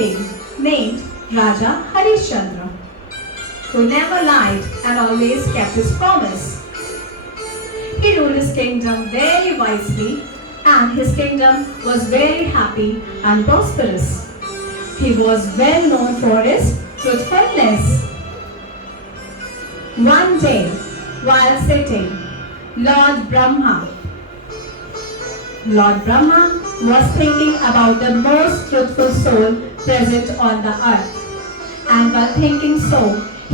king named Raja Harishchandra, who never lied and always kept his promise. He ruled his kingdom very wisely, and his kingdom was very happy and prosperous. He was well known for his truthfulness. One day, while sitting, Lord Brahma was thinking about the most truthful soul present on the earth. And while thinking so,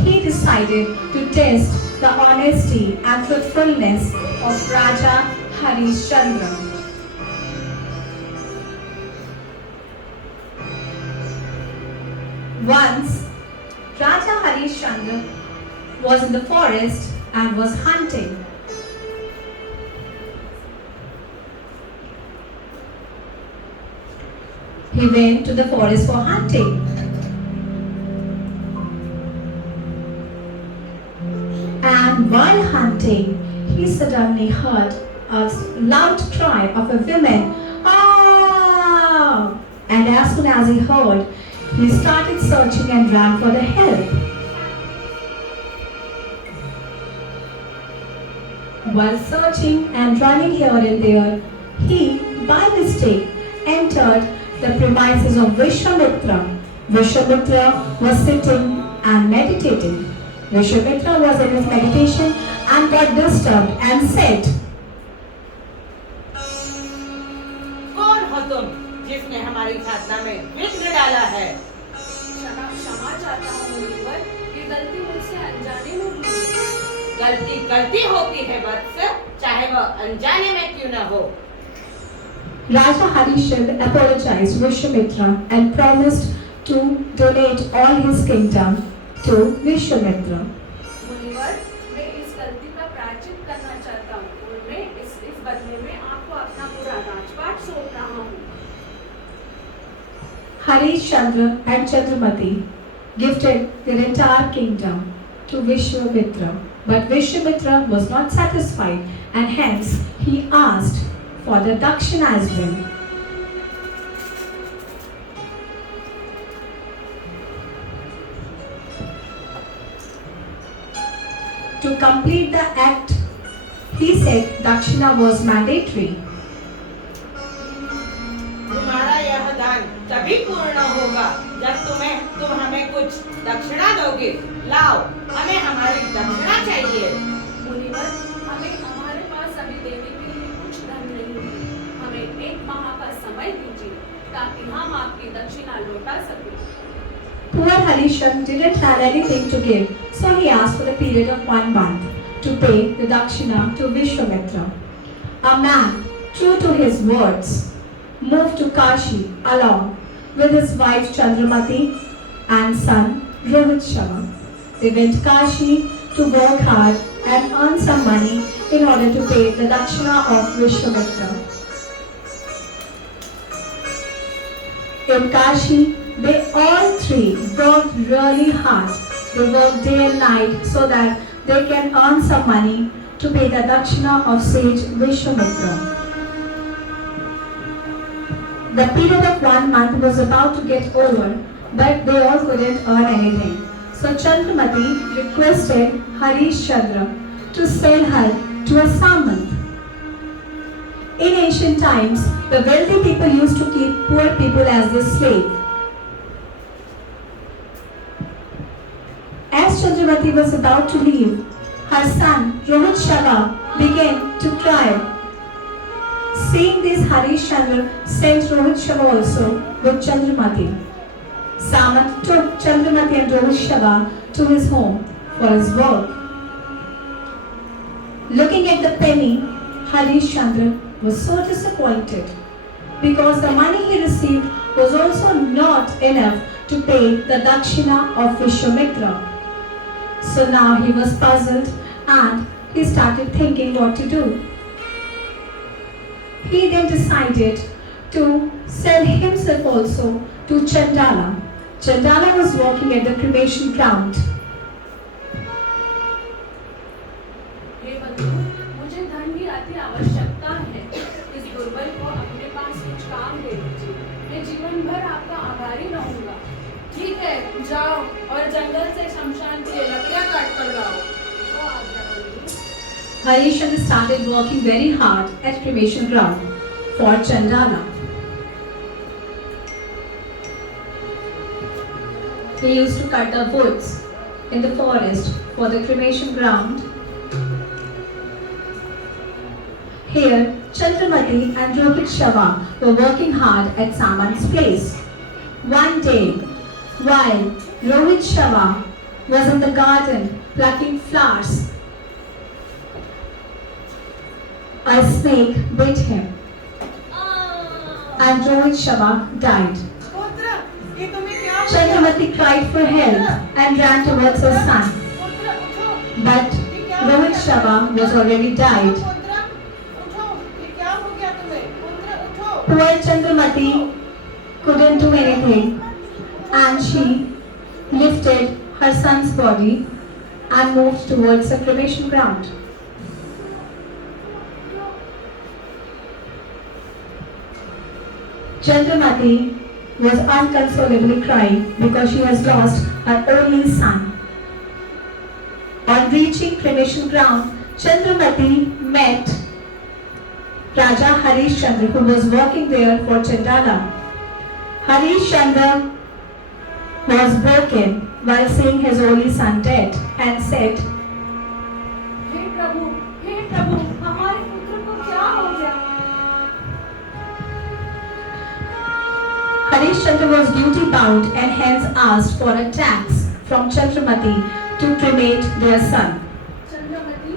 he decided to test the honesty and truthfulness of Raja Harishchandra. Once, Raja Harishchandra was in the forest and was hunting. He went to the forest for hunting. And while hunting, he suddenly heard a loud cry of a woman. Ah! And as soon as he heard, he started searching and ran for the help. While searching and running here and there, he, by mistake, entered the premises of Vishwamitra. Vishwamitra was sitting and meditating. Vishwamitra was in his meditation and got disturbed and said, कौन हो तुम जिसने हमारी साधना में विघ्न डाला है? क्षमा चाहता हूँ मुनिवर, ये गलती मुझसे अनजाने में हुई। गलती गलती होती है वत्स, चाहे वह अनजाने में क्यों न हो। Raja Harishchandra apologized to Vishwamitra and promised to donate all his kingdom to Vishwamitra. मुनिवर, मैं इस गलती का प्रायश्चित करना चाहता हूँ और मैं इस बदले में आपको अपना पूरा राजपाट सौंप रहा हूँ। Harishchandra and Chandramati gifted their entire kingdom to Vishwamitra, but Vishwamitra was not satisfied and hence he asked for the dakshina as well. To complete the act, he said dakshina was mandatory. तुम्हारा यह दान तभी पूर्ण होगा जब तुम हमें कुछ दक्षिणा दोगे। लाओ, हमें हमारी दक्षिणा चाहिए। मुनिवर, हमारे पास अभी देने के लिए कुछ धन नहीं है। हमें 1 माह का समय दीजिए ताकि हम आपकी दक्षिणा लौटा सकें। Poor Harishchandra didn't have anything to give, so he asked for the period of 1 month to pay the dakshina to Vishwamitra. A man, true to his words, moved to Kashi along with his wife Chandramati and son Rohit Sharma. They went Kashi to work hard and earn some money in order to pay the dakshina of Vishwamitra. In Kashi, they all three worked really hard. They worked day and night so that they can earn some money to pay the dakshina of sage Vishwamitra. The period of 1 month was about to get over, but they all couldn't earn anything. So Chandramati requested Harishchandra to sell her to a Samant. In ancient times, the wealthy people used to keep poor people as their slave. As Chandramati was about to leave, her son Rohit Sharma began to cry. Seeing this, Harishchandra sent Rohit Sharma also with Chandramati. Samant took Chandramati and Rohit Sharma to his home for his work. Looking at the penny, Harishchandra was so disappointed because the money he received was also not enough to pay the dakshina of Vishwamitra. So now he was puzzled and he started thinking what to do. He then decided to sell himself also to Chandala. Chandala was working at the cremation ground. हे बंधु, मुझे धन की अति आवश्यकता है। इस दुर्बल को अपने पास कुछ काम दे दीजिए। मैं जीवन भर आपका आभारी रहूंगा। Harishchandra started working very hard at cremation ground for Chandala. He used to cut the woods in the forest for the cremation ground. Here, Chandramati and Rohit Shava were working hard at Saman's place. One day, while Rohit Shava was in the garden plucking flowers, a snake bit him and Rohit Shava died. पुत्र, ये तुम्हें क्या हो गया? Chandramati cried for help and ran towards her son, पुत्र, उठो। but Rohit Shava was already died. पुत्र, उठो। ये क्या हो गया तुम्हें? पुत्र, उठो। Poor Chandramati couldn't do anything and she lifted her son's body and moved towards the cremation ground. Chandramati was unconsolably crying because she has lost her only son. On reaching cremation ground, Chandramati met Raja Harishchandra, who was working there for Chandala. Harishchandra was broken while seeing his only son dead and said, हे प्रभु, हमारे पुत्र को क्या हो गया? Harishchandra was duty bound and hence asked for a tax from Chandramati to cremate their son. Chandramati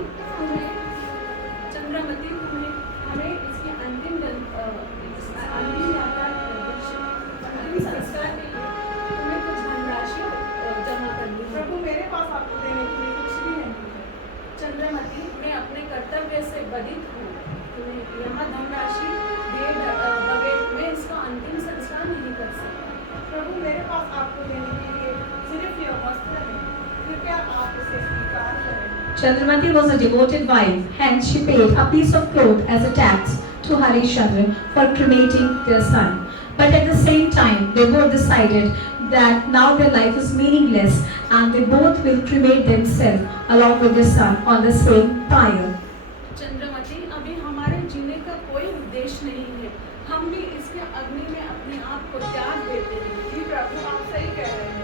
तुम्हें हमें इसकी अंतिम यात्रा अंतिम संस्कार के लिए तुम्हें कुछ धनराशि जमा करनी है। प्रभु, मेरे पास आपको देने के लिए कुछ भी नहीं है। चंद्रमती, मैं अपने कर्तव्य से बधित हूँ। तुम्हें यहाँ धनराशि दिए बगैर मैं इसका अंतिम संस्कार नहीं कर सकता। प्रभु, मेरे पास आपको देने के लिए सिर्फ यह वस्त्र है। कृपया आप इसे स्वीकार करें। Chandramati was a devoted wife, hence she paid a piece of cloth as a tax to Harishchandra for cremating their son. But at the same time, they both decided that now their life is meaningless and they both will cremate themselves along with their son on the same pyre. Chandramati, अभी हमारे जीने का कोई उद्देश्य नहीं है। हम भी इसके अग्नि में अपने आप को त्याग देते हैं। जी प्रभु, आप सही कह रहे हैं।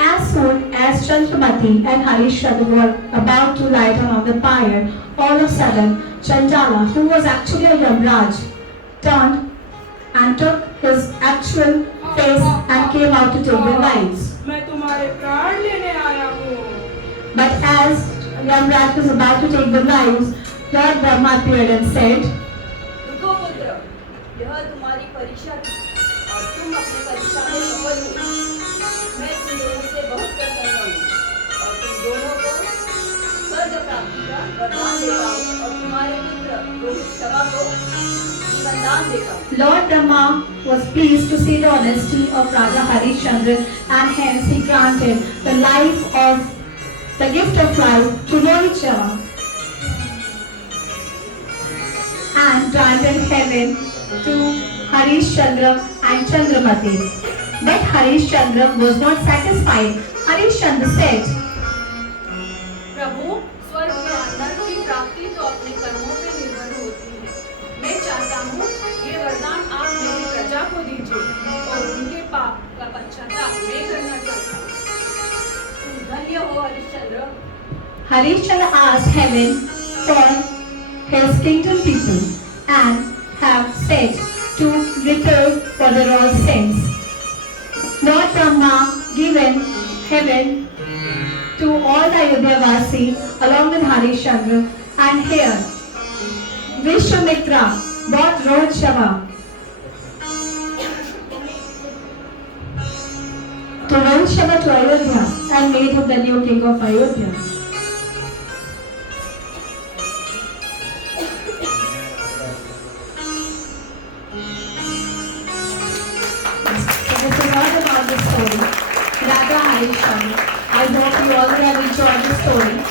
As soon as Chandramati and Harishchandra were about to light on the pyre, all of a sudden Chandala, who was actually a Yamraj, turned and took his actual face and came out to take their lives. मैं तुम्हारे प्राण लेने आया हूँ। But as Yamraj was about to take their lives, Lord Brahma appeared and said, रुको पुत्र, यह तुम्हारी परीक्षा थी और तुम अपने परीक्षा में सफल हो। मैं तुम दोनों से बहुत प्रसन्न हूँ और तुम दोनों को स्वर्ग प्राप्ति का वरदान देता हूँ और तुम्हारे पुत्र रोहित शवा को जीवन दान देता हूँ। Lord Brahma was pleased to see the honesty of Raja Harishchandra and hence he granted the gift of life to Rohit Shava and granted heaven to Harishchandra and Chandramati. But Harishchandra was not satisfied. Harishchandra said, प्रभु, स्वर्ग के अंदर की प्राप्ति तो अपने कर्मों पे निर्भर होती है। मैं चाहता हूँ ये वरदान आप मेरी प्रजा को दीजिए और उनके पाप का पश्चाताप मैं करना चाहता हूँ। तुम धन्य हो Harishchandra. Harishchandra asked heaven for his kingdom people and have said to repay for their all sins. Lord Brahma given heaven to all the Ayodhyavasi along with Harishchandra and here Vishwamitra brought Rohit Shava to Ayodhya and made him the new king of Ayodhya. So this is all about the story. Raja Harishchandra. I hope you all have enjoyed the story.